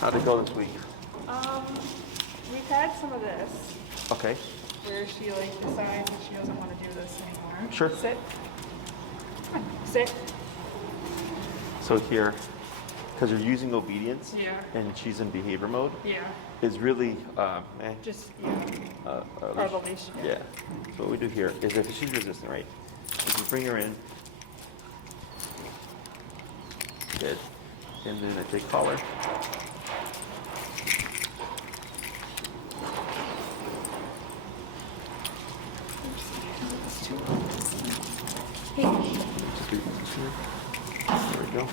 How'd it go this week? We've had some of this Okay. where she like decides that she doesn't want to do this anymore. Sure. Sit. Come on, sit. So here, because you're using obedience Yeah. and she's in behavior mode, Yeah. is really Just yeah. Or the leash. Yeah. So what we do here is if she's resistant, right? If you bring her in, good, and then I take collar. Just leave this here. There we go.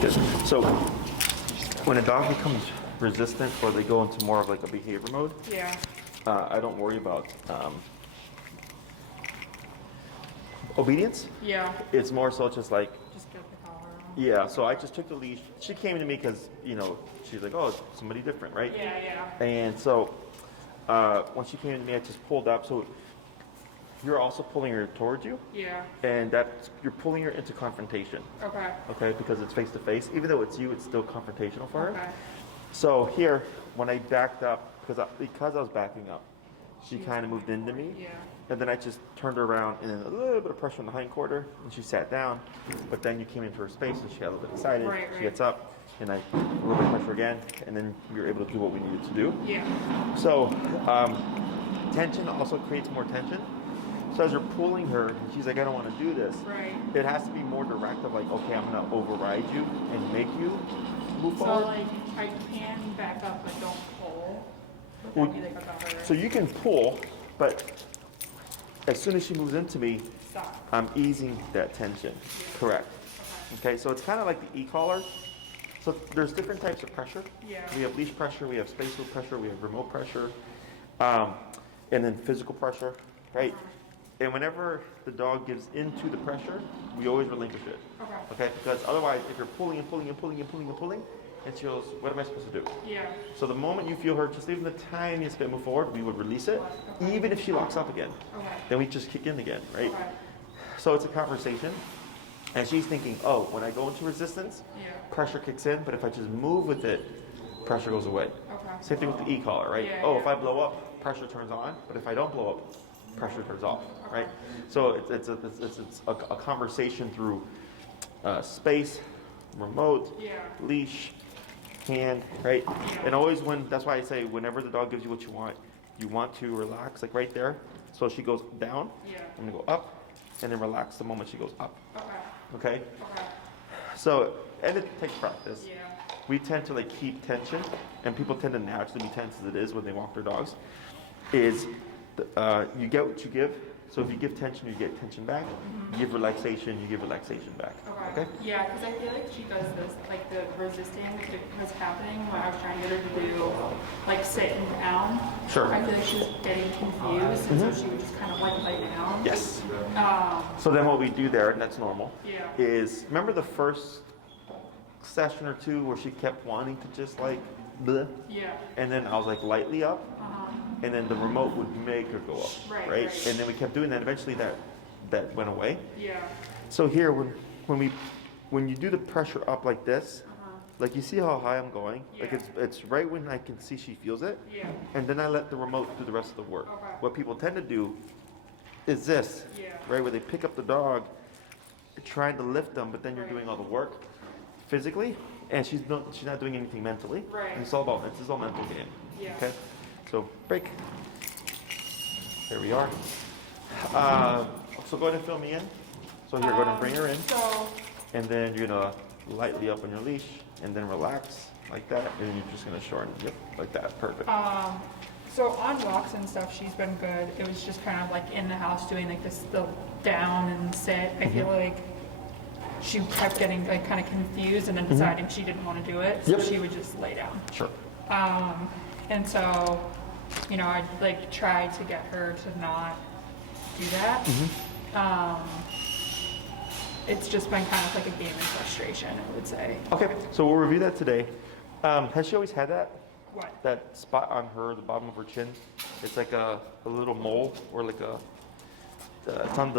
Good. So when a dog becomes resistant or they go into more of like a behavior mode, Yeah. I don't worry about obedience. Yeah. It's more so just like, Just get the collar on. yeah, so I just took the leash. She came to me because, you know, she's like, oh, it's somebody different, right? Yeah, yeah. And so when she came to me, I just pulled up. So you're also pulling her towards you, Yeah. and that you're pulling her into confrontation, Okay. okay? Because it's face to face. Even though it's you, it's still confrontational for her. Okay. So here, when I backed up, because I was backing up, she kind of moved into me. Yeah. And then I just turned her around and then a little bit of pressure on the hind quarter, and she sat down. But then you came into her space, and she got a little bit excited. Right, She right. gets up, and I a little bit of pressure again, and then we were able to do what we needed to do. Yeah. So tension also creates more tension. So as you're pulling her, and she's like, I don't want to do this. Right. It has to be more direct of like, okay, I'm going to override you and make you move So forward. like I can back up but don't pull. Would that be like a better So you can pull, but as soon as she moves into me, stop? I'm easing that tension. Correct. Okay, so it's kind of like the e-collar. So there's different types of pressure. Yeah. We have leash pressure, we have spatial pressure, we have remote pressure, and then physical pressure, right? And whenever the dog gives into the pressure, we always relinquish it. Okay. Okay, because otherwise, if you're pulling and pulling and pulling and pulling and pulling, and she goes, what am I supposed to do? Yeah. So the moment you feel her just even the tiniest bit move forward, we would release it, even if she locks up again. Okay. Then we just kick in again, right? Okay. So it's a conversation, and she's thinking, oh, when I go into resistance, Yeah. pressure kicks in, but if I just move with it, pressure goes away. Okay. Same thing with the e-collar, right? Yeah, oh, yeah. if I blow up, pressure turns on, but if I don't blow up, pressure turns off, right? So it's a conversation through space, remote, Yeah. leash, hand, right? And always that's why I say whenever the dog gives you what you want to relax, like right there. So she goes down, Yeah. I'm gonna go up, and then relax the moment she goes up, Okay. okay? Okay. So, and it takes practice. Yeah. We tend to like keep tension, and people tend to naturally be tense as it is when they walk their dogs, is you get what you give. So if you give tension, you get tension back. You give relaxation, you give relaxation back. Okay. Yeah, because I feel like she does this, like the resisting was happening when I was trying to get her to do like sit and down. Sure. I feel like she was getting confused, and so she would just kind of like lay down. Yes. Um, So then what we do there, and that's normal, Yeah. is remember the first session or two where she kept wanting to just like, bleh, yeah. and then I was like lightly up, and then the remote would make her go up, Right, right? right. And then we kept doing that. Eventually that went away. Yeah. So here, when you do the pressure up like this, like you see how high I'm going, like Yeah. it's right when I can see she feels it, Yeah. and then I let the remote do the rest of the work. Okay. What people tend to do is this, Yeah. right, where they pick up the dog, trying to lift them, but then you're doing all the work physically, and she's not doing anything mentally. Right. And it's all mental game. Yeah. Okay. So break. There we are. So go ahead and fill me in. So here, go ahead and bring her in. So, And then you're gonna lightly up on your leash and then relax like that. And you're just gonna shorten, yep, like that, perfect. so on walks and stuff, she's been good. It was just kind of like in the house doing like the down and sit. I feel like she kept getting like kind of confused and then deciding she didn't want to do it. So Yep. she would just lay down. Sure. And so, you know, I like tried to get her to not do that. it's just been kind of like a game of frustration, I would say. Okay, so we'll review that today. Has she always had that? What? That spot on her, the bottom of her chin? It's like a little mole, or like it's on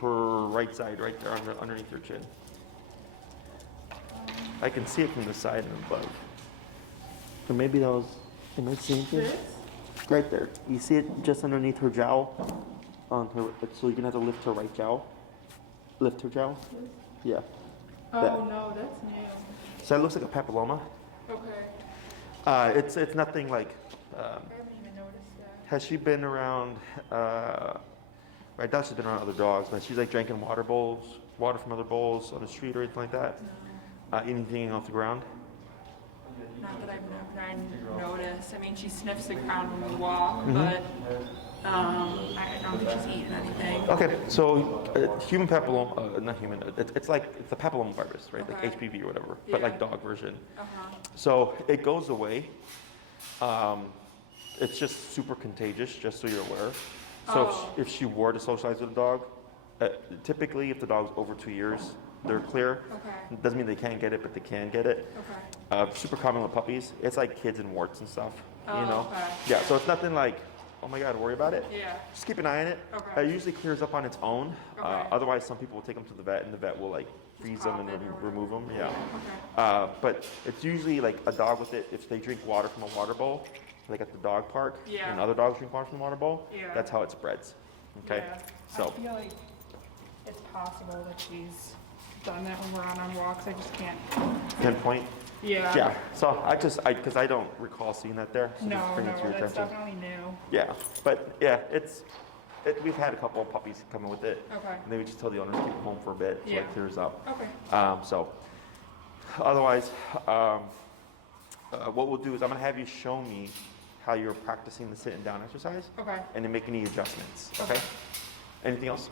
her right side, right there, underneath her chin. I can see it from the side and above. So maybe that was, am I seeing it? This? Right there. You see it just underneath her jowl? On her, so you're gonna have to lift her right jowl. Lift her jowl? Yeah. Oh, That. no, that's new. So that looks like a papilloma. Okay. It's nothing like. I haven't even noticed that. Has she been around? I doubt she's been around other dogs, but she's like drinking water from other bowls on the street or anything like that. No. Anything off the ground? Not that I've noticed. I mean, she sniffs the ground when we walk, Mm-hmm. but I don't think she's eaten anything. Okay, so human papilloma, not human. It's the papilloma virus, right? Okay. Like HPV or whatever, but like Yeah. dog version. Uh-huh. So it goes away. It's just super contagious, just so you're aware. So Oh. if she were to socialize with a dog, typically if the dog's over 2 years, they're clear. Okay. Doesn't mean they can't get it, but they can get it. Okay. Super common with puppies. It's like kids and warts and stuff. Oh, You know. okay. Yeah. So it's nothing like, oh my God, worry about it. Yeah. Just keep an eye on it. Okay. It usually clears up on its own. Okay. Otherwise, some people will take them to the vet, and the vet will like freeze them pop and it or remove them. Yeah. Okay. But it's usually like a dog with it. If they drink water from a water bowl, like at the dog park, Yeah. and other dogs drink water from a water bowl, Yeah. that's how it spreads. Okay. Yeah. So I feel like it's possible that she's done that when we're on walks. I just can't. pinpoint. Yeah. Yeah. So because I don't recall seeing that there. So No, just bring it to your that's attention. definitely new. Yeah. But yeah, we've had a couple of puppies come in with it. Okay. And they would just tell the owners to keep them home for a bit so Yeah. it clears up. Okay. So otherwise, what we'll do is I'm gonna have you show me how you're practicing the sit and down exercise, Okay. and then make any adjustments. Okay. Anything else?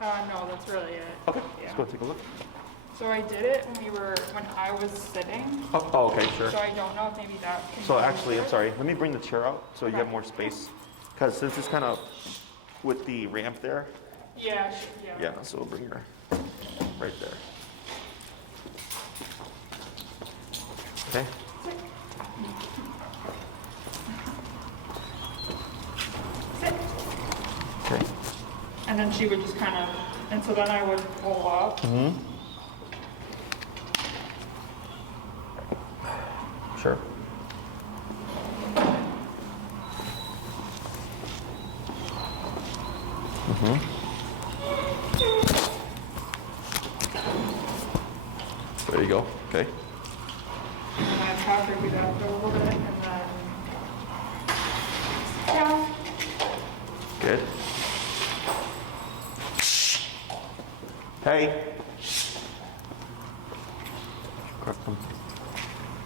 No, that's really it. Okay. Yeah. Let's go take a look. So I did it when I was sitting. Oh, okay, sure. So I don't know if maybe that. So actually, I'm sorry. Let me bring the chair out so you Okay. have more space, because since it's kind of with the ramp there. Yeah. Yeah. Yeah. So we'll bring her right there. Okay. Sit. Okay. And then she would just kind of, and so then I would pull up. Mm-hmm. Sure. Mm-hmm. There you go. Okay. And I'd have her do that for a little bit, and then down. Good. Hey. Correct them.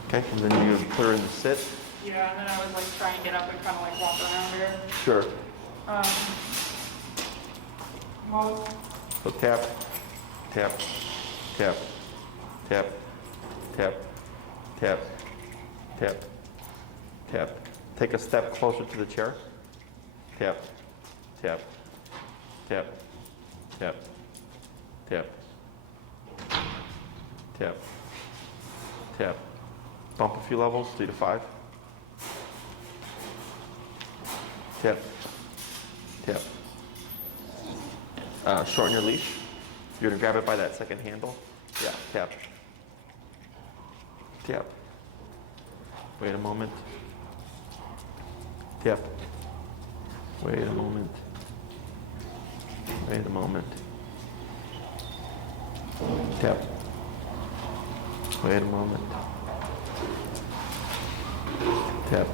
Okay, and then you put her in the sit. Yeah, and then I would like try and get up and kind of like walk around her. Sure. Well, So tap, tap, tap, tap, tap, tap, tap, tap. Take a step closer to the chair. Tap, tap, tap, tap, tap, tap, tap. Bump a few levels, 3 to 5. Tap, tap. Shorten your leash. You're gonna grab it by that second handle. Yeah, tap. Tap. Wait a moment. Tap. Wait a moment. Wait a moment. Tap. Wait a moment. Tap.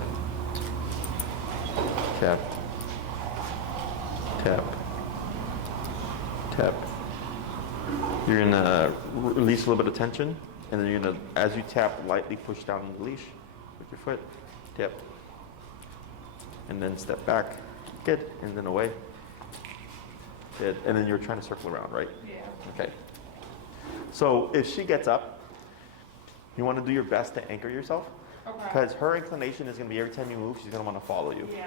Tap. Tap. Tap. You're gonna release a little bit of tension, and then you're gonna, as you tap, lightly push down on the leash with your foot. Tap. And then step back. Good. And then away. Good. And then you're trying to circle around, right? yeah. Okay. So if she gets up, you want to do your best to anchor yourself, Okay. because her inclination is going to be every time you move, she's going to want to follow you. Yeah.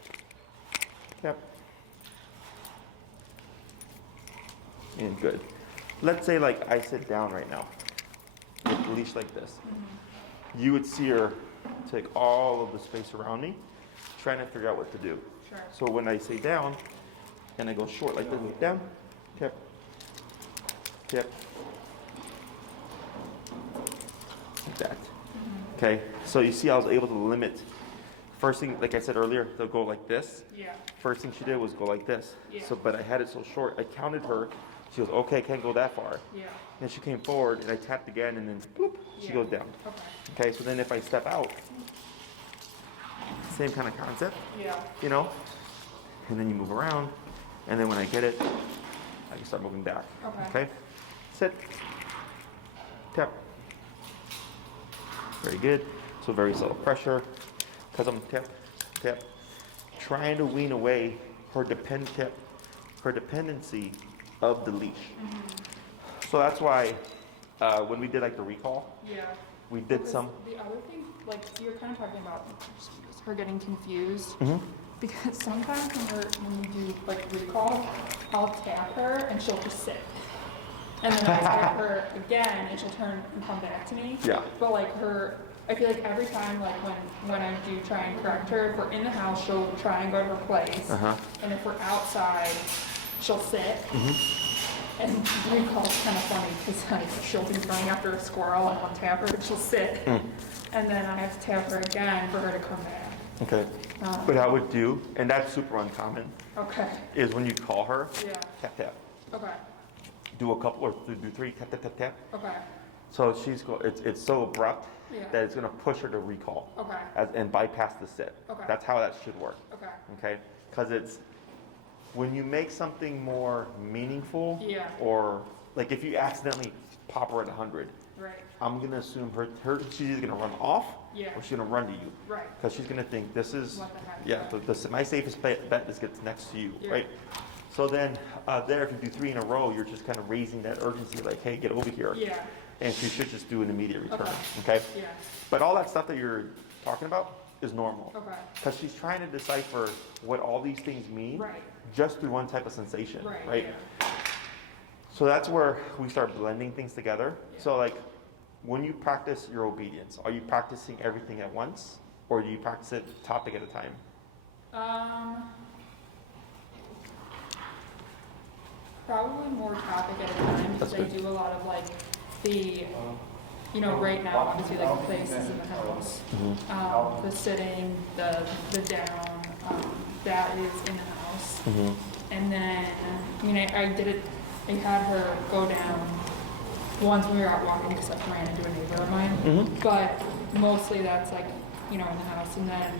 Yep. And good. Let's say like I sit down right now with the leash like this. You would see her take all of the space around me, trying to figure out what to do. Sure. So when I say down, and I go short like this, down, tap, tap, like that. Okay, so you see I was able to limit. First thing, like I said earlier, they'll go like this. Yeah. First thing she did was go like this. Yeah. So, but I had it so short, I counted her. She goes, okay, I can't go that far. Yeah. Then she came forward, and I tapped again, and then boop, she Yeah. goes down. Okay. Okay, so then if I step out, same kind of concept, Yeah. you know? And then you move around, and then when I get it, I can start moving back. Okay. Sit. Tap. Very good. So very subtle pressure. Because I'm tap, tap. Trying to wean away her dependency of the leash. So that's why when we did like the recall, Yeah. we did some. The other thing, like you're kind of talking about her getting confused. Because sometimes when we do like recall, I'll tap her and she'll just sit. And then I'll tap her again and she'll turn and come back to me. Yeah. But like I feel like every time like when I do try and correct her, if we're in the house, she'll try and go to her place. And if we're outside, she'll sit. And recall's kind of funny because like, she'll be running after a squirrel and I'll tap her and she'll sit. And then I have to tap her again for her to come back. Okay. What I would do, and that's super uncommon, Okay. is when you call her, Yeah. tap, tap. Okay. Do a couple or do three, tap, tap, tap, tap. Okay. So it's so abrupt Yeah. that it's going to push her to recall Okay. and bypass the sit. Okay. That's how that should work. Okay. Okay? Because it's when you make something more meaningful, Yeah. or like if you accidentally pop her at 100, Right. I'm going to assume she's either going to run off Yeah. or she's going to run to you. Right. Because she's going to think this is, What the heck? yeah, my safest bet is gets next to you, Yeah. right? So then there, if you do 3 in a row, you're just kind of raising that urgency, like, hey, get over here. Yeah. And she should just do an immediate return, Okay. okay? Yeah. But all that stuff that you're talking about is normal. Okay. Because she's trying to decipher what all these things mean Right. just through one type of sensation, Right. Yeah. So that's where we start blending things together. Yeah. So like, when you practice your obedience, are you practicing everything at once, or do you practice it topic at a time? Probably more topic at a time because I That's good. do a lot of like the, right now obviously like the places in the house, the sitting, the down, that is in the house, and then I did it. I had her go down once when we were out walking because I ran into a neighbor of mine, but mostly that's like in the house, and then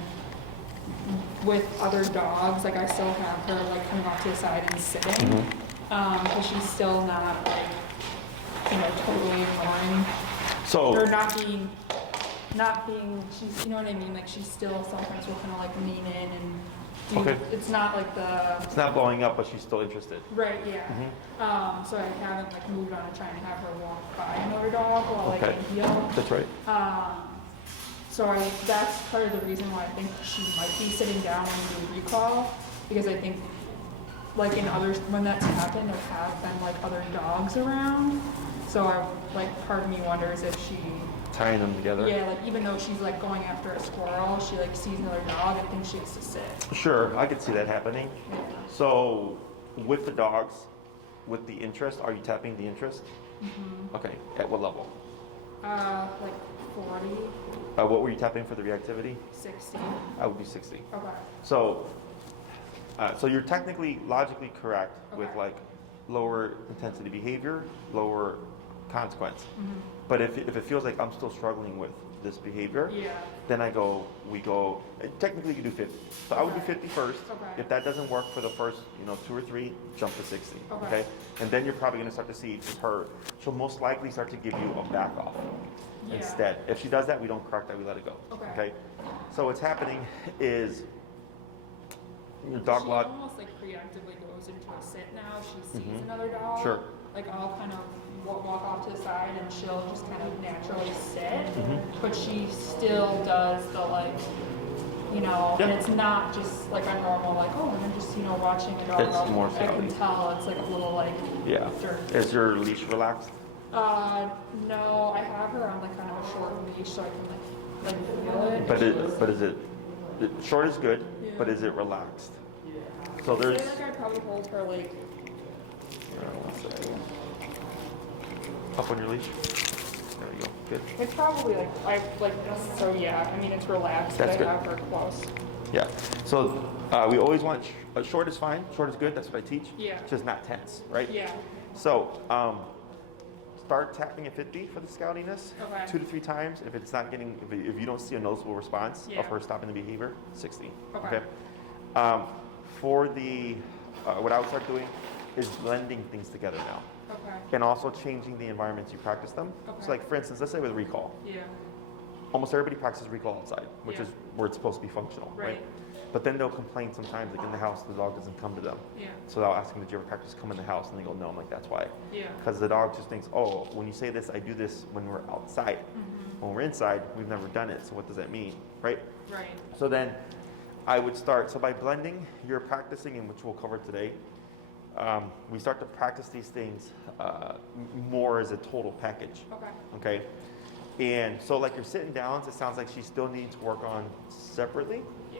with other dogs, like I still have her like coming off to the side and sitting. Because she's still not like, totally ignoring, or not being, she's, you know what I mean? Like she's still sometimes will kind of like lean in and do, Okay. it's not like It's not blowing up, but she's still interested. right, yeah. So I haven't like moved on to trying to have her walk by another dog while like Okay. I heal. That's right. So that's part of the reason why I think she might be sitting down when we do recall, because I think like in others, when that's happened, there have been like other dogs around. So part of me wonders if she, Tying them together. yeah, like even though she's like going after a squirrel, she like sees another dog and thinks she has to sit. Sure, I could see that happening. Yeah. So, with the dogs, with the interest, are you tapping the interest? Okay, at what level? Like 40, What were you tapping for the reactivity? 60. I would do 60. Okay. So you're technically, logically correct with Okay. like lower intensity behavior, lower consequence. But if it feels like I'm still struggling with this behavior, Yeah. then we go, technically you do 50. So I would do Okay. 50 first. Okay. If that doesn't work for the first, 2 or 3, jump to 60. Okay. And then you're probably gonna start to see with her, she'll most likely start to give you a back off Yeah. instead. If she does that, we don't correct that, we let it go. Okay. So what's happening is your dog She lot. almost like preemptively goes into a sit now. She sees another dog. Sure. Like I'll kind of walk off to the side and she'll just kind of naturally sit. But she still does the like you know, and Yeah. it's not just like a normal, like, oh, I'm just, you know, watching a dog. It's more I can scouty. tell it's like a little like, Yeah. jerk. Is your leash relaxed? No, I have her on like kind of a short leash so I can like feel it. But is it short is good, Yeah. but is it relaxed? So I feel there's like I'd probably hold her like, one second. Up on your leash. There you go. Good. it's probably so yeah, I mean, it's relaxed, That's but good. I have her close. Yeah. So we always want short is fine. Short is good. That's what I teach. Yeah. Just not tense, right? Yeah. So start tapping at 50 for the scoutiness. Okay. 2 to 3 times. If it's not getting, if you don't see a noticeable response Yeah. of her stopping the behavior, 60. Okay. For the what I would start doing is blending things together now, Okay. and also changing the environments you practice them. Okay. So like for instance, let's say with recall, Yeah. almost everybody practices recall outside, which Yeah. is where it's supposed to be functional, right? Right. But then they'll complain sometimes, like in the house, the dog doesn't come to them. Yeah. So they'll ask them, did you ever practice come in the house? And they go, no. I'm like, that's why. Yeah. Because the dog just thinks, oh, when you say this, I do this when we're outside. Mm-hmm. When we're inside, we've never done it. So what does that mean, right? Right. So then I would start, so by blending, you're practicing, and which we'll cover today, we start to practice these things more as a total package, Okay. okay? And so like you're sitting down, it sounds like she still needs to work on separately. Yeah.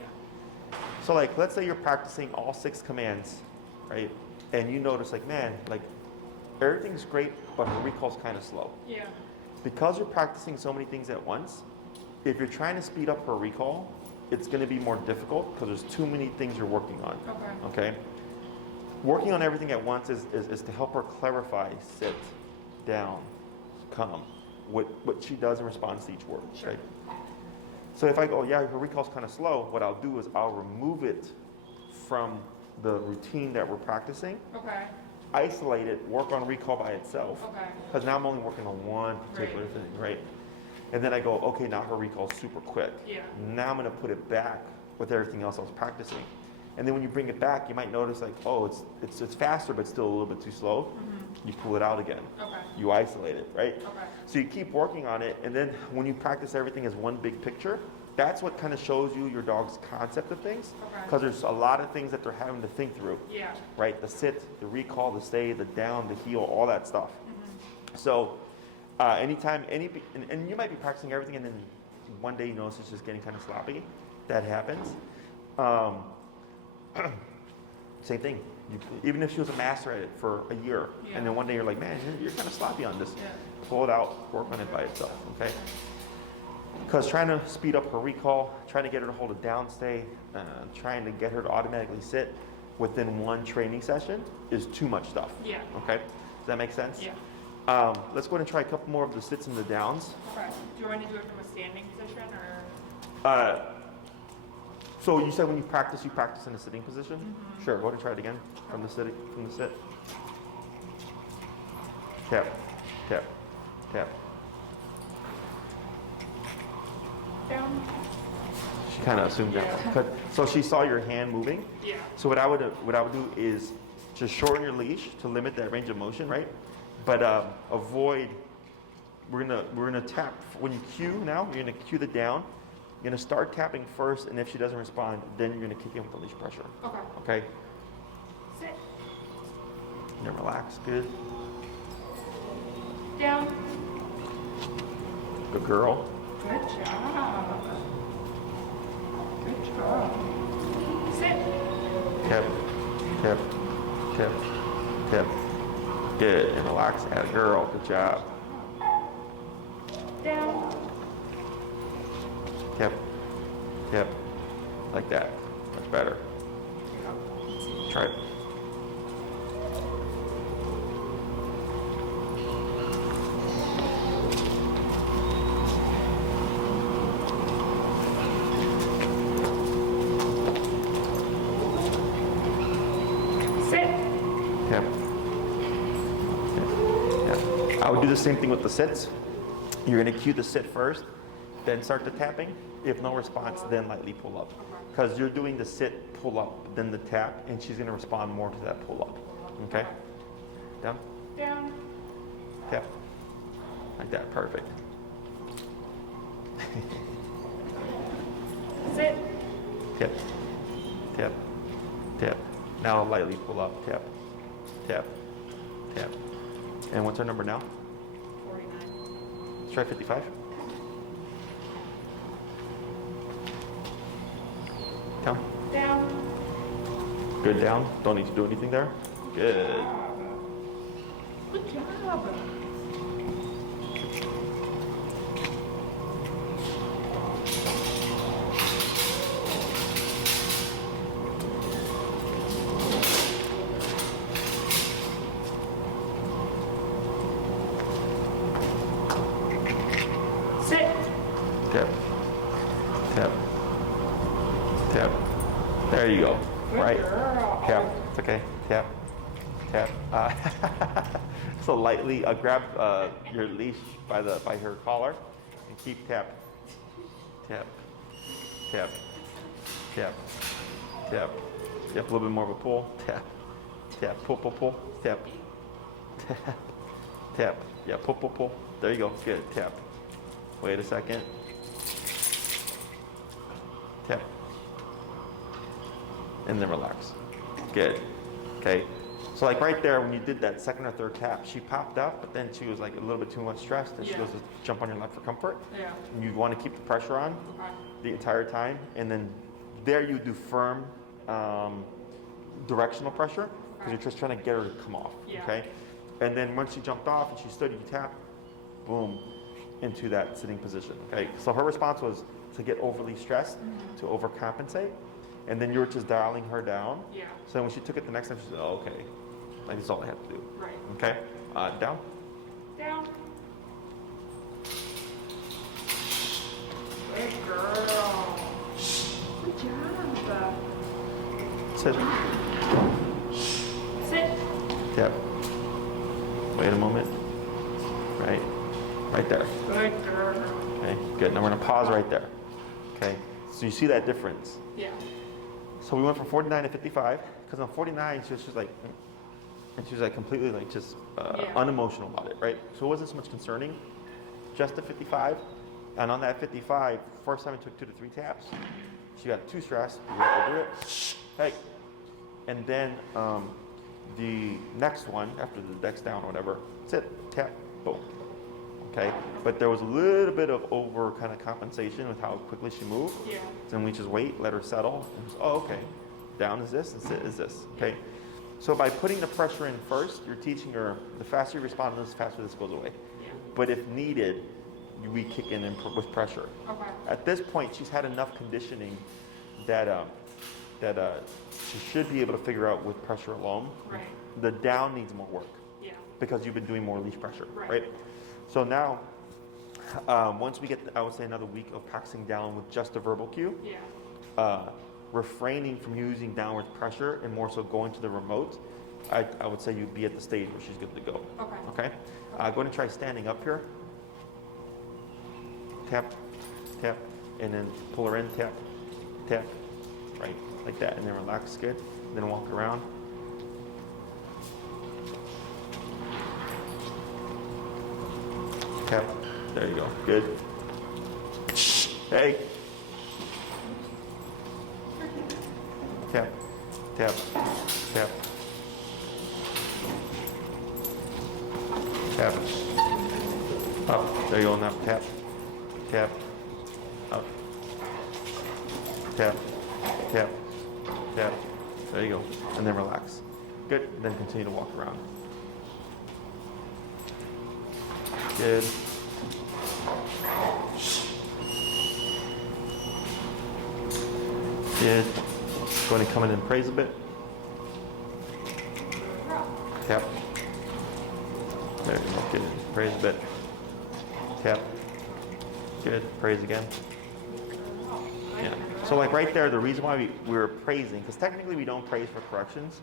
So like, let's say you're practicing all 6 commands, right? And you notice like, man, like everything's great, but her recall's kind of slow. Yeah. Because you're practicing so many things at once, if you're trying to speed up her recall, it's gonna be more difficult because there's too many things you're working on, Okay. okay? Working on everything at once is to help her clarify, sit, down, come, what she does in response to each word, Sure. okay? So if I go, yeah, her recall's kind of slow, what I'll do is I'll remove it from the routine that we're practicing, Okay. isolate it, work on recall by itself, Okay. because now I'm only working on one particular Right. thing, right? And then I go, okay, now her recall's super quick. Yeah. Now I'm gonna put it back with everything else I was practicing. And then when you bring it back, you might notice like, oh, it's faster, but still a little bit too slow. Mm-hmm. You pull it out again. Okay. You isolate it, right? Okay. So you keep working on it, and then when you practice everything as one big picture, that's what kind of shows you your dog's concept of things. Okay. Because there's a lot of things that they're having to think through, Yeah. right? The sit, the recall, the stay, the down, the heel, all that stuff. Mm-hmm. So anytime, and you might be practicing everything, and then one day you notice it's just getting kind of sloppy. That happens. Same thing. Even if she was a master at it for a year, Yeah. and then one day you're like, man, you're kind of sloppy on this. Yeah. Pull it out, work on it by itself, okay? Because trying to speed up her recall, trying to get her to hold a down stay, trying to get her to automatically sit within one training session is too much stuff. Yeah. Okay? Does that make sense? Yeah. Let's go ahead and try a couple more of the sits and the downs. Okay. Do you want to do it from a standing position or? So you said when you practice in a sitting position? Mm-hmm. Sure, go ahead and try it again from the sit. Tap, tap, tap. Down. She kind of assumed that. Yeah. 'Cause- So she saw your hand moving. Yeah. So what I would do is just shorten your leash to limit that range of motion, right? But avoid. We're gonna tap when you cue now. You're gonna cue the down. You're gonna start tapping first, and if she doesn't respond, then you're gonna kick in with the leash pressure. Okay. Okay. Sit. And relax. Good. Down. Good girl. Good job. Good job. Sit. Tap, tap, tap, tap. Good. And relax. Atta girl. Good job. Down. Tap, tap. Like that. Much better. Try it. Sit. Tap. Tap. I would do the same thing with the sits. You're going to cue the sit first, then start the tapping. If no response, then lightly pull up. Because you're doing the sit, pull up, then the tap, and she's going to respond more to that pull up. Okay? Down, Down. tap. Like that. Perfect. Sit. tip, tip, tip. Now lightly pull up, tip, tip, tip. And what's our number now? 49. Let's try 55. Down. Down. Good down. Don't need to do anything there. Good. Good job. Sit. Tip, tip, tip. There you go. Good Right. girl. Tap. It's okay. Tap. Tap. So lightly grab your leash by her collar and keep tap. Tap. Tap. Tap. Tap. Yep, a little bit more of a pull. Tap. Tap. Pull, pull, pull. Tap. Tap. Tap. Yeah, pull, pull, pull. There you go. Good. Tap. Wait a second. Tap. And then relax. Good. Okay. So like right there, when you did that second or third tap, she popped up, but then she was like a little bit too much stressed, and she goes to jump on your lap for comfort. Yeah. And you want to keep the pressure on Okay. the entire time, and then there you do firm directional pressure because you're just trying to get her to come off. Yeah. Okay. And then once she jumped off and she stood, you tap, boom, into that sitting position. Okay. So her response was to get overly stressed, to overcompensate, and then you were just dialing her down. Yeah. So when she took it the next time, she said, "Oh, okay, like this is all I have to do." Right. Okay. Down. Down. Good girl. Good job. Sit. Sit. Tap. Wait a moment. Right. Right there. Good girl. Okay. Good. Now we're gonna pause right there. Okay. So you see that difference. Yeah. So we went from 49 to 55 because on 49 she was just like, and she was like completely like just unemotional about it, right? So it wasn't so much concerning, just the 55. And on that 55, first time it took 2 to 3 taps. She got too stressed. We have to do it. Hey. And then the next one after the next down or whatever, sit, tap, boom. Okay. But there was a little bit of over kind of compensation with how quickly she moved. Yeah. Then we just wait, let her settle. And just, oh, okay. Down is this, and sit is this. Okay. So by putting the pressure in first, you're teaching her the faster you respond to this, the faster this goes away. Yeah. But if needed, we kick in with pressure. Okay. At this point, she's had enough conditioning that she should be able to figure out with pressure alone. Right. The down needs more work Yeah. because you've been doing more leash pressure, Right. right? So now, once we get, I would say, another week of practicing down with just a verbal cue, Yeah. refraining from using downward pressure and more so going to the remote, I would say you'd be at the stage where she's good to go. Okay. Okay? Go ahead and try standing up here. Tap, tap, and then pull her in, tap, tap, right, like that, and then relax, good. And then walk around. Tap, there you go, good. Hey. Tap, tap, tap. Tap. Up, there you go, now tap, tap, up. Tap, tap, tap. There you go, and then relax. Good, and then continue to walk around. Good. Good. Go ahead and come in and praise a bit. Tap. There you go. Good. Praise a bit. Tap. Good. Praise again. Yeah. So like right there, the reason why we were praising, because technically we don't praise for corrections,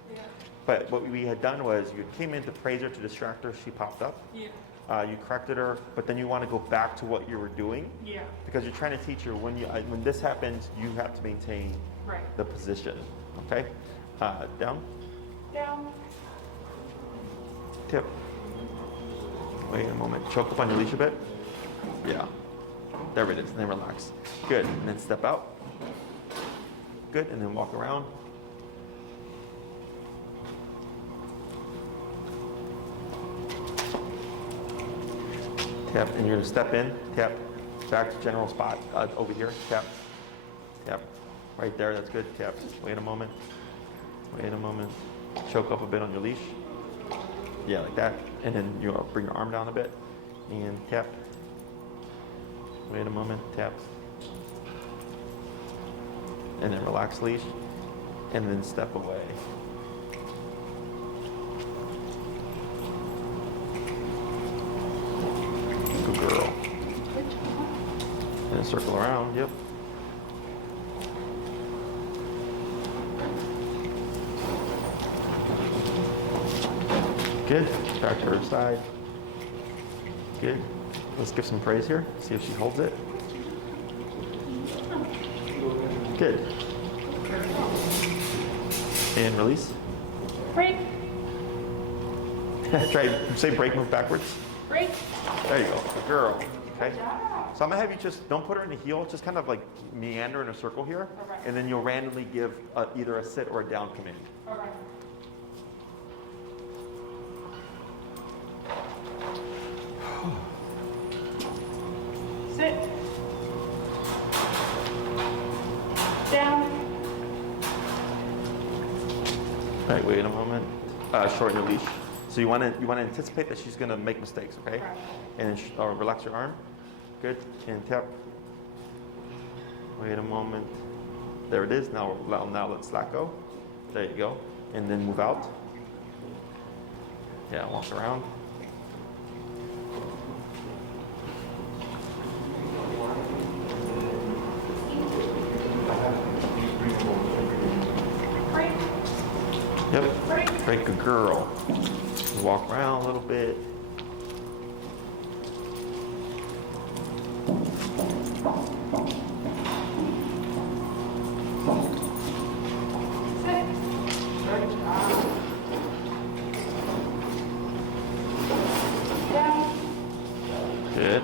but what we had done was you came in to praise her to distract her, she popped up. Yeah. You corrected her, but then you want to go back to what you were doing Yeah. because you're trying to teach her when this happens, you have to maintain Right. the position. Okay? Down. Down. Tip. Wait a moment. Choke up on your leash a bit. Yeah. There it is. And then relax. Good. And then step out. Good, and then walk around. Tap, and you're gonna step in, tap, back to general spot, over here, tap, tap, right there, that's good, tap, wait a moment, choke up a bit on your leash, yeah, like that, and then you bring your arm down a bit, and tap, wait a moment, tap, and then relax leash, and then step away. Good girl. And then circle around, yep. Good. Back to her side. Good. Let's give some praise here. See if she holds it. Good. And release. Break. Try, say break, move backwards. Break. There you go. Good girl. Okay. So I'm gonna have you just, don't put her in a heel, just kind of like meander in a circle here. Okay. And then you'll randomly give either a sit or a down command. Okay. Sit. Down. All right, wait a moment. Shorten your leash. So you want to anticipate that she's going to make mistakes, okay? Right. And then relax your arm. Good. And tap. Wait a moment. There it is. Now let's let go. There you go. And then move out. Yeah, walk around. Break. Yep. Break. Great, good girl. Walk around a little bit. Sit. Down. Good.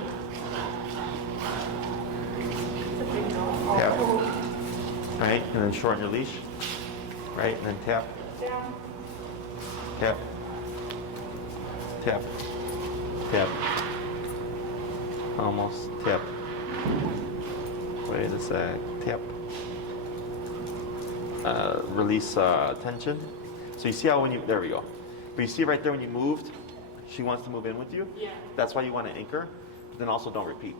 Tap. Right, and then shorten your leash. Right, and then tap, Down. tap, tap, tap. Almost tap. Wait a sec. Tap. Release tension. So you see how there we go. But you see right there when you moved, she wants to move in with you. Yeah. That's why you want to anchor. But then also don't repeat.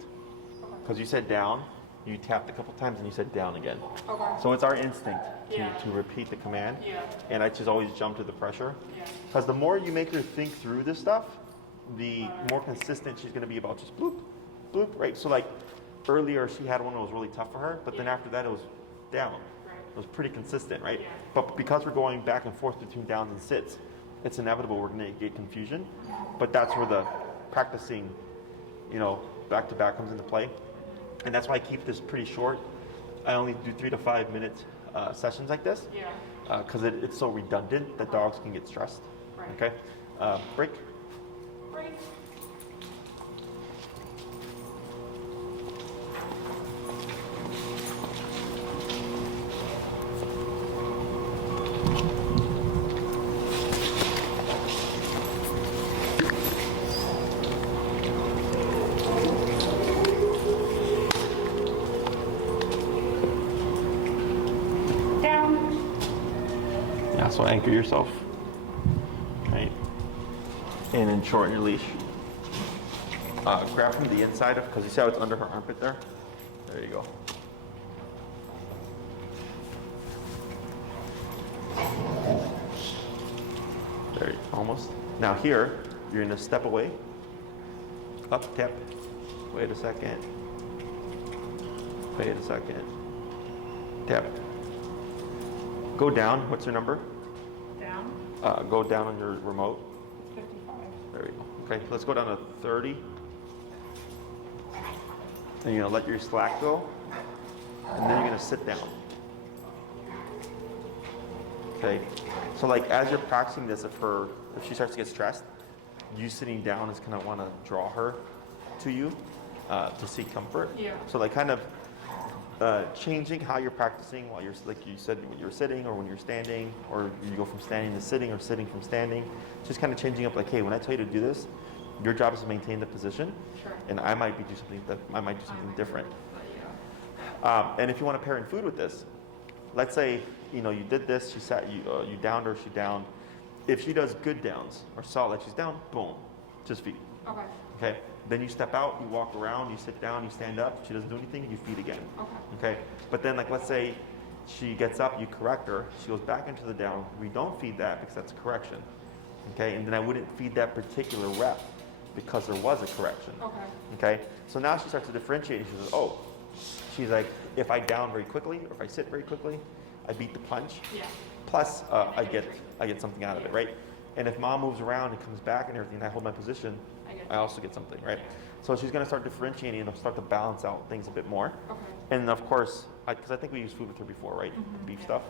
Because you said down, you tapped a couple times and you said down again. Okay. So it's our instinct Yeah. to repeat the command. Yeah. And I just always jump to the pressure. Yeah. Because the more you make her think through this stuff, the more consistent she's going to be about just bloop, bloop, right? So like earlier she had one that was really tough for her, but then after that it was down. Right. It was pretty consistent, right? Yeah. But because we're going back and forth between downs and sits, it's inevitable we're going to get confusion. But that's where the practicing, back to back comes into play. And that's why I keep this pretty short. I only do 3 to 5 minute sessions like this. Yeah. Because it's so redundant that dogs can get stressed. Right. Okay? Break. Break. Down. Yeah, so anchor yourself. Right? And then shorten your leash. Grab from the inside of, because you see how it's under her armpit there? There you go. There you almost. Now here, you're going to step away. Up, tap. Wait a second. Wait a second. Tap. Go down. What's your number? Down. Go down on your remote. 55. There we go. Okay, let's go down to 30. And you're gonna let your slack go. And then you're gonna sit down. Okay. So like as you're practicing this, if she starts to get stressed, you sitting down is gonna wanna draw her to you to seek comfort. Yeah. So like kind of changing how you're practicing while you're, like you said, when you're sitting or when you're standing, or you go from standing to sitting or sitting from standing. Just kind of changing up, like, hey, when I tell you to do this, your job is to maintain the position, and I might do something different. And if you want to pair in food with this, let's say you did this, you downed her, she downed. If she does good downs or solid, she's down, boom, just feed. Okay. Okay. Then you step out, you walk around, you sit down, you stand up. She doesn't do anything, you feed again. Okay. But then, like, let's say she gets up, you correct her, she goes back into the down. We don't feed that because that's a correction. Okay. And then I wouldn't feed that particular rep because there was a correction. Okay. So now she starts to differentiate. And she says, oh, she's like, if I down very quickly or if I sit very quickly, I beat the punch. Yeah. Plus, I get something out of it, right? And if mom moves around and comes back and everything, and I hold my position, I also get something, right? So she's going to start differentiating and start to balance out things a bit more. And of course, because I think we used food with her before, right? Beef stuff.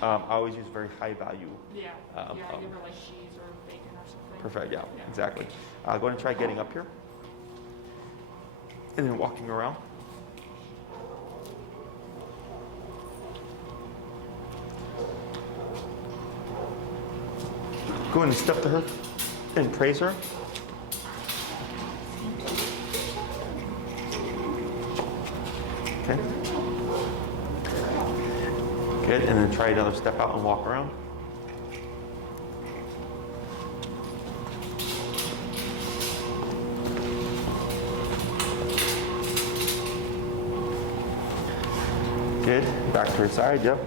I always use very high value. I give her like cheese or bacon or something. Perfect, yeah. Exactly. Go ahead and try getting up here. And then walking around. Go ahead and step to her and praise her. Okay. Good, and then try another step out and walk around. Good, back to her side, yep.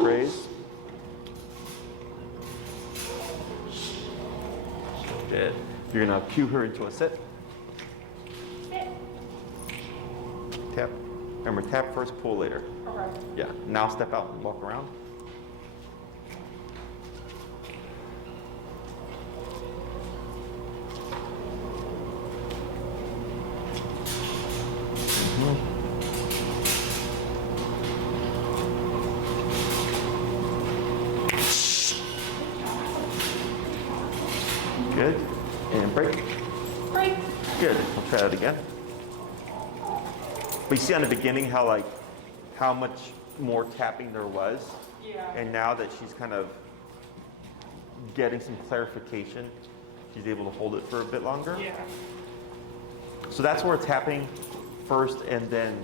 Praise. Good. You're gonna cue her into a sit. Tap. Remember, tap first, pull later. Yeah. Now step out and walk around. Good. And break. Break. Good. We'll try that again. But you see on the beginning how much more tapping there was. And now that she's kind of getting some clarification, she's able to hold it for a bit longer. So that's where tapping first and then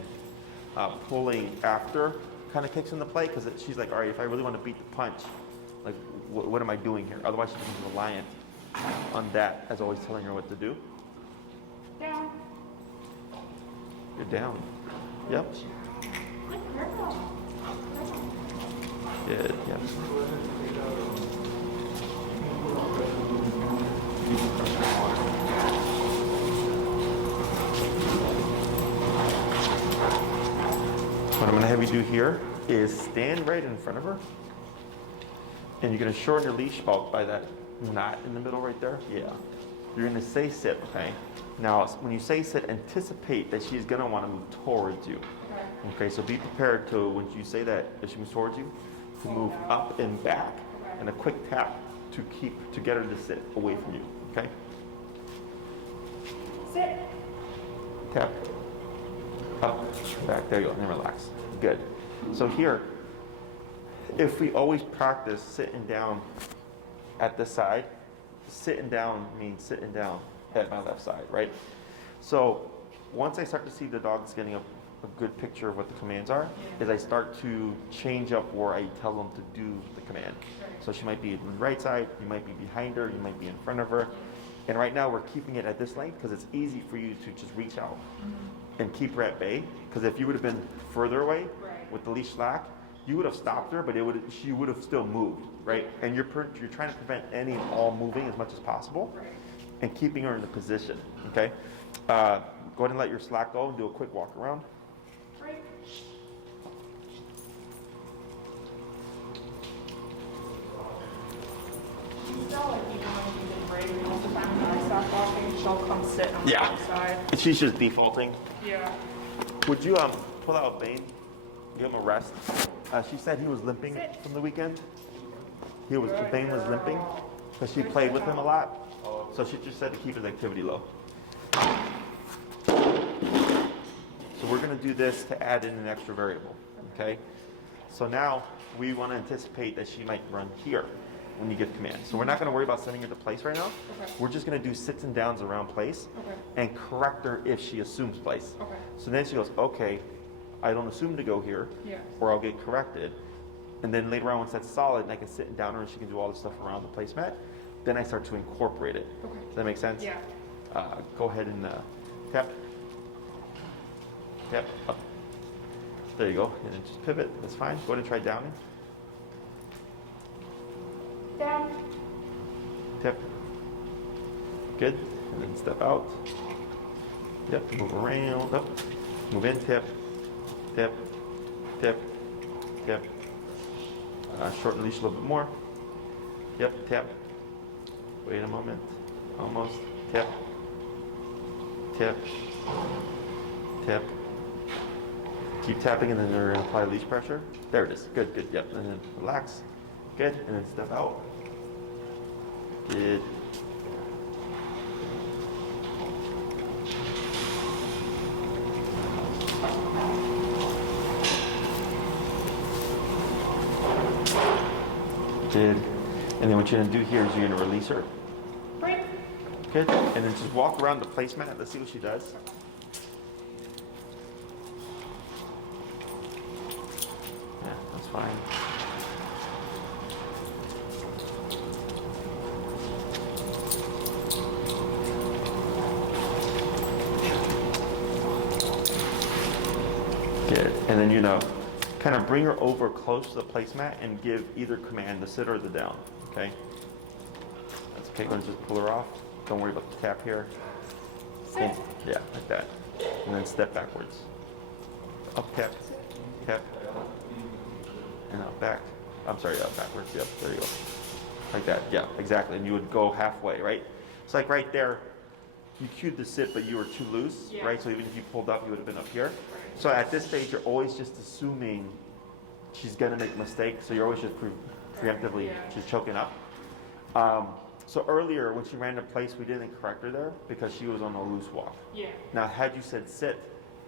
pulling after kind of kicks into play, because she's like, all right, if I really want to beat the punch, like, what am I doing here? Otherwise, she becomes reliant on that as always telling her what to do. Down. You're down. Yep. Good. Yep. What I'm going to have you do here is stand right in front of her, and you're going to shorten your leash out by that knot in the middle right there. Yeah. You're going to say sit, okay? Now, when you say sit, anticipate that she's going to want to move towards you. Okay, so be prepared to, when you say that, if she moves towards you, to move up and back, and a quick tap to get her to sit away from you, okay? Sit. Tap. Up, back, there you go, and then relax. Good. So here, if we always practice sitting down at this side, sitting down means sitting down at my left side, right? So once I start to see the dog's getting a good picture of what the commands are, is I start to change up where I tell them to do the command. So she might be on the right side, you might be behind her, you might be in front of her. And right now we're keeping it at this length because it's easy for you to just reach out and keep her at bay. Because if you would have been further away with the leash slack, you would have stopped her, but she would have still moved, right? And you're trying to prevent any and all moving as much as possible and keeping her in the position, okay? Go ahead and let your slack go and do a quick walk around. Most of the time when I stop walking, she'll come sit on the other side. She's just defaulting. Yeah. Would you pull out Bane, give him a rest? She said he was limping from the weekend. Bane was limping because she played with him a lot. So she just said to keep his activity low. So So we're going to do this to add in an extra variable, okay? So now we want to anticipate that she might run here when you give commands. So we're not going to worry about sending her to place right now. Okay. We're just going to do sits and downs around place Okay. and correct her if she assumes place. Okay. So then she goes, okay, I don't assume to go here, Yeah. or I'll get corrected. And then later on, once that's solid, and I can sit down her and she can do all the stuff around the placemat, then I start to incorporate it. Okay. Does that make sense? Yeah. Go ahead and tap. Tap up. There you go. And then just pivot. That's fine. Go ahead and try downing. Down. Tap. Good. And then step out. Yep. Move around. Up. Move in. Tap. Tap. Tap. Tap. Shorten the leash a little bit more. Yep. Tap. Wait a moment. Almost. Tap. Tap. Tap. Keep tapping and then we're going to apply leash pressure. There it is. Good, good. Yep. And then relax. Good. And then step out. Good. Good. And then what you're going to do here is you're going to release her. Break. Good. And then just walk around the placemat. Let's see what she does. Yeah, that's fine. Good. And then, kind of bring her over close to the placemat and give either command, the sit or the down. Okay? That's okay. Go ahead and just pull her off. Don't worry about the tap here. Sit. Yeah, like that. And then step backwards. Up, tap, tap. And out, back. I'm sorry, backwards. Yep, there you go. Like that. Yeah, exactly. And you would go halfway, right? It's like right there, you cued the sit, but you were too loose, Yeah. right? So even if you pulled up, you would have been up here. So at this stage, you're always just assuming she's going to make a mistake. So you're always just preemptively, Yeah. she's choking up. So earlier, when she ran to place, we didn't correct her there because she was on a loose walk. Yeah. Now, had you said sit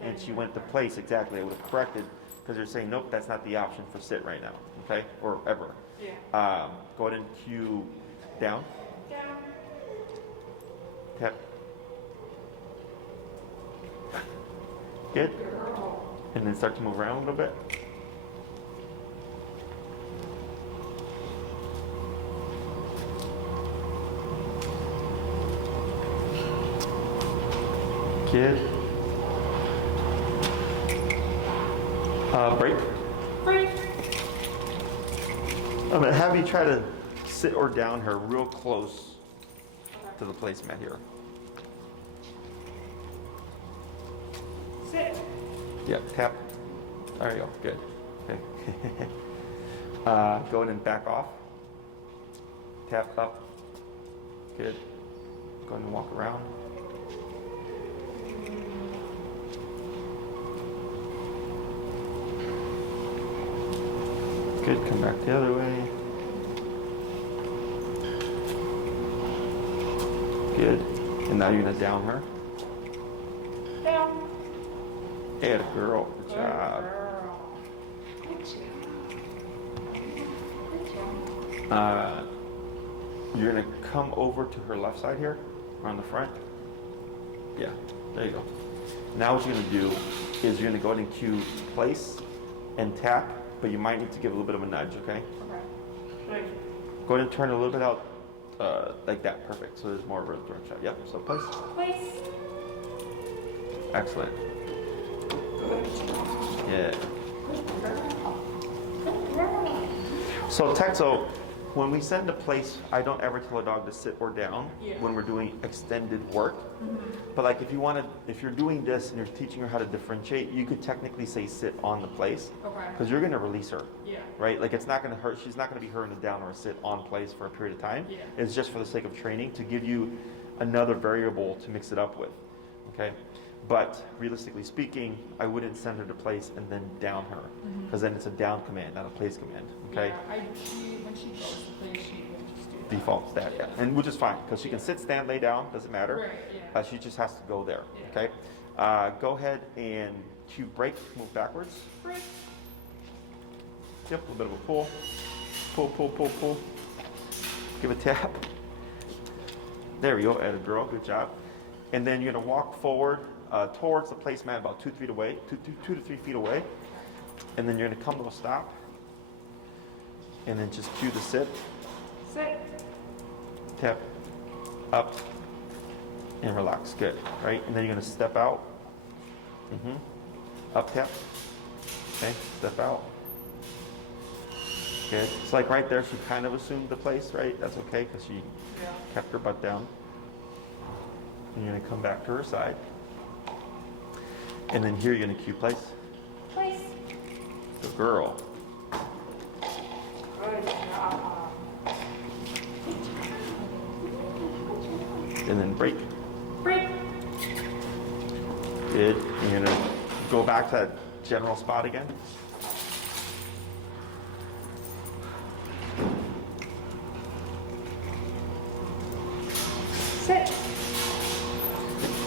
and she went to place, exactly, I would have corrected because you're saying, nope, that's not the option for sit right now, okay? Or ever. Yeah. Go ahead and cue down. Down. Tap. Good. And then start to move around a little bit. Good. Break. Break. I'm going to have you try to sit or down her real close to the placemat here. Sit. Yep, tap. There you go. Good. Okay. Go in and back off. Tap up. Good. Go ahead and walk around. Good. Come back the other way. Good. And now you're going to down her. Down. Good girl. Good job. Girl. Good job. You're going to come over to her left side here, around the front. Yeah, there you go. Now what you're going to do is you're going to go ahead and cue place and tap, but you might need to give a little bit of a nudge, okay? Okay. Good. Go ahead and turn a little bit out like that. Perfect. So there's more of a direct shot. Yep, so place. Place. Excellent. Yeah. So Texo, when we send a place, I don't ever tell a dog to sit or down when we're doing extended work. But like if you're doing this and you're teaching her how to differentiate, you could technically say sit on the place. Okay. Because you're going to release her. Yeah. Right? Like it's not going to hurt. She's not going to be hurting a down or a sit on place for a period of time. Yeah. It's just for the sake of training to give you another variable to mix it up with. Okay? But realistically speaking, I wouldn't send her to place and then down her. Because then it's a down command, not a place command. Okay? Yeah, when she goes to place, she will just do that. Defaults that, yeah. And which is fine, because she can sit, stand, lay down, doesn't matter. Right, yeah. She just has to go there, Yeah. okay? Go ahead and cue break, move backwards. Break. Yep, a little bit of a pull. Pull, pull, pull, pull. Give a tap. There we go, atta girl, good job. And then you're gonna walk forward towards the placemat about 2 feet away, 2 to 3 feet away. And then you're gonna come to a stop. And then just cue the sit. Sit. Tap, up, and relax, good, right? And then you're gonna step out. Up, tap, okay, step out. Good, it's like right there, she kind of assumed the place, right? That's okay, because she kept her butt down. And you're gonna come back to her side. And then here you're gonna cue place. Place. Good girl. Good job. And then break. Break. Good, and you're gonna go back to that general spot again. Sit.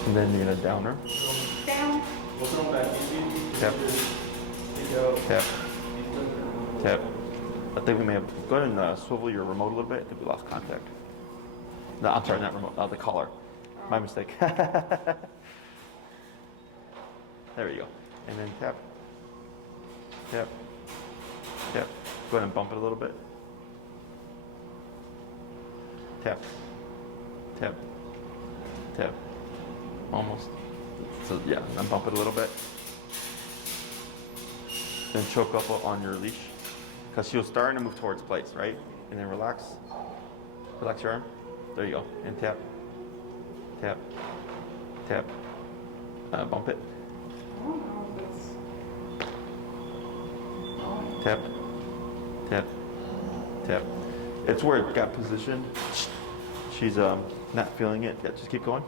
And then you're gonna down her. Down. Tap. Tap. Tap. I think we may have, go ahead and swivel your remote a little bit. I think we lost contact. No, I'm sorry, not remote, the collar. My mistake. There we go. And then tap. Tap. Tap. Go ahead and bump it a little bit. Tap. Tap. Tap. Almost. So yeah, then bump it a little bit. Then choke up on your leash. Because she'll start to move towards place, right? And then relax. Relax your arm. There you go. And tap. Tap. Tap. Bump it. Tap. Tap. Tap. It's where it got positioned. She's not feeling it. Yeah, just keep going.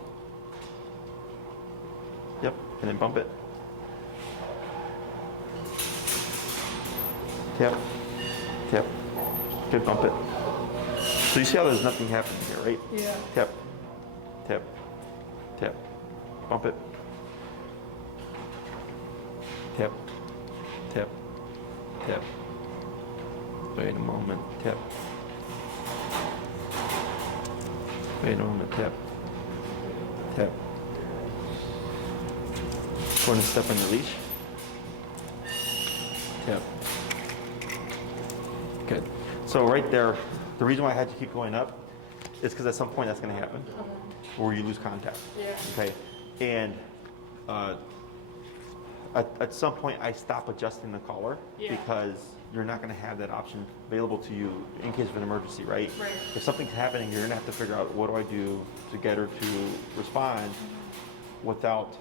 Yep. And then bump it. Tap. Tap. Good, bump it. So you see how there's nothing happening here, right? Yeah. Tap. Tap. Tap. Bump it. Tap. Tap. Tap. Wait a moment. Tap. Wait a moment. Tap. Tap. Go and step on the leash. Tap. Good. So right there, the reason why I had to keep going up is because at some point that's going to happen, where you lose contact. Yeah. Okay. And at some point, I stop adjusting the collar because you're not going to have that option available to you in case of an emergency, right? Right. If something's happening, you're going to have to figure out what do I do to get her to respond without,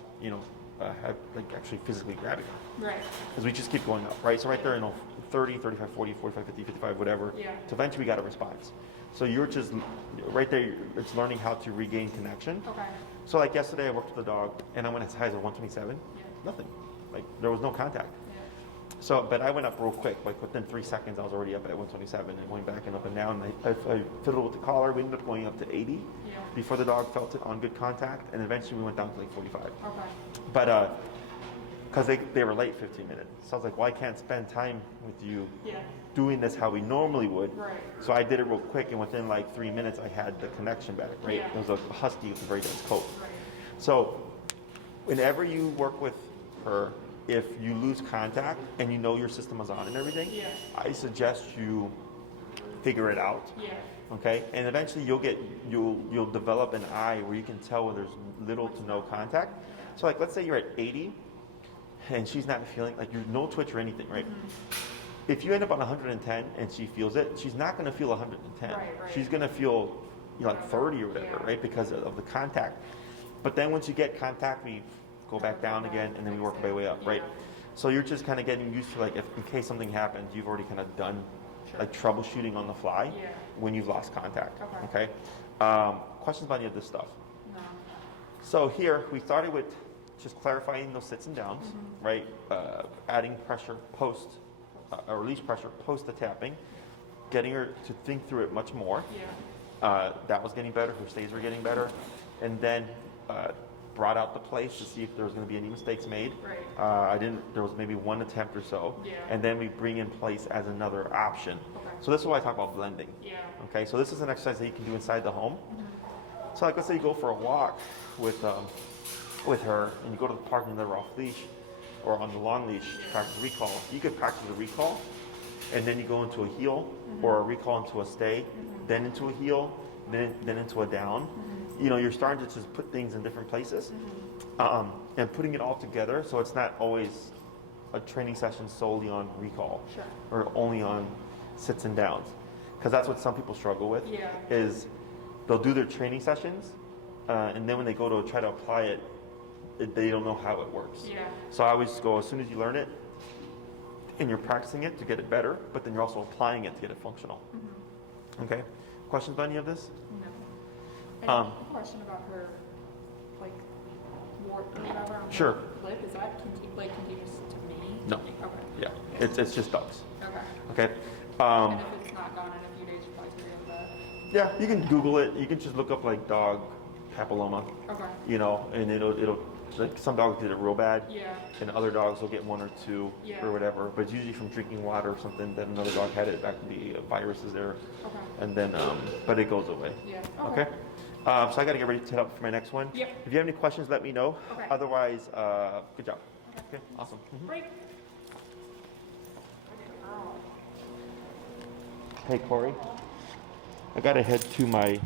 actually physically grabbing her. Right. Because we just keep going up, right? So right there, 30, 35, 40, 45, 50, 55, whatever. Yeah. So eventually we got a response. So you're just, right there, it's learning how to regain connection. Okay. So like yesterday, I worked with the dog, and I went as high as a 127. Yeah. Nothing. Like, there was no contact. Yeah. So, but I went up real quick. Like, within 3 seconds, I was already up at 127 and going back and up and down. I fiddled with the collar. We ended up going up to 80 before the dog felt it on good contact, and eventually we went down to like 45. Okay. But, because they were late 15 minutes. So I was like, well, I can't spend time with you doing this how we normally would. Right. So I did it real quick, and within like 3 minutes, I had the connection back, right? Yeah. It was a husky with a very dense coat. Right. So whenever you work with her, if you lose contact and you know your system is on and everything, I suggest you figure it out. Yeah. Okay, and eventually you'll develop an eye where you can tell where there's little to no contact. So like, let's say you're at 80 and she's not feeling, like, you're no twitch or anything, right? Mm-hmm. If you end up on 110 and she feels it, she's not going to feel 110. Right. She's going to feel like 30 or whatever, right? Because of the contact. But then once you get contact, we go back down again, and then we work our way up, right? So you're just kind of getting used to, like, if in case something happens, you've already kind of done like troubleshooting on the fly when you've lost contact. Okay. Questions about any of this stuff? No. So here we started with just clarifying those sits and downs, right? Adding pressure post or release pressure post the tapping, getting her to think through it much more. That was getting better. Her stays were getting better, and then brought out the place to see if there was going to be any mistakes made. Right. There was maybe one attempt or so. Yeah. And then we bring in place as another option. Okay. So this is why I talk about blending. Yeah. Okay, so this is an exercise that you can do inside the home. Mm-hmm. So like let's say you go for a walk with her and you go to the park and they're off leash or on the long leash to practice recall. You could practice a recall and then you go into a heel or a recall into a stay, then into a heel, then into a down. You know, you're starting to just put things in different places and putting it all together so it's not always a training session solely on recall Sure. or only on sits and downs. Because that's what some people struggle with Yeah. is they'll do their training sessions and then when they go to try to apply it, they don't know how it works. Yeah. So I always go as soon as you learn it and you're practicing it to get it better, but then you're also applying it to get it functional. Okay? Questions about any of this? No. I have a question about her, like, wart or whatever on Sure. her lip. Is that continuous to me? No. Okay. Yeah. It's just dogs. Okay. Okay? And if it's not gone in a few days, you're probably gonna be able Yeah, you can Google it. You can just look up like dog papilloma, to. Okay. you know, and it'll like some dogs did it real bad. Yeah. And other dogs will get one or two Yeah. or whatever, but it's usually from drinking water or something that another dog had it. That could be viruses there, Okay. and then but it goes away. Yeah. Okay. So I got to get ready to head up for my next one. Yep. If you have any questions, let me know. Okay. Otherwise, good job. Okay. Awesome. Break. Hey Corey, I got to head to my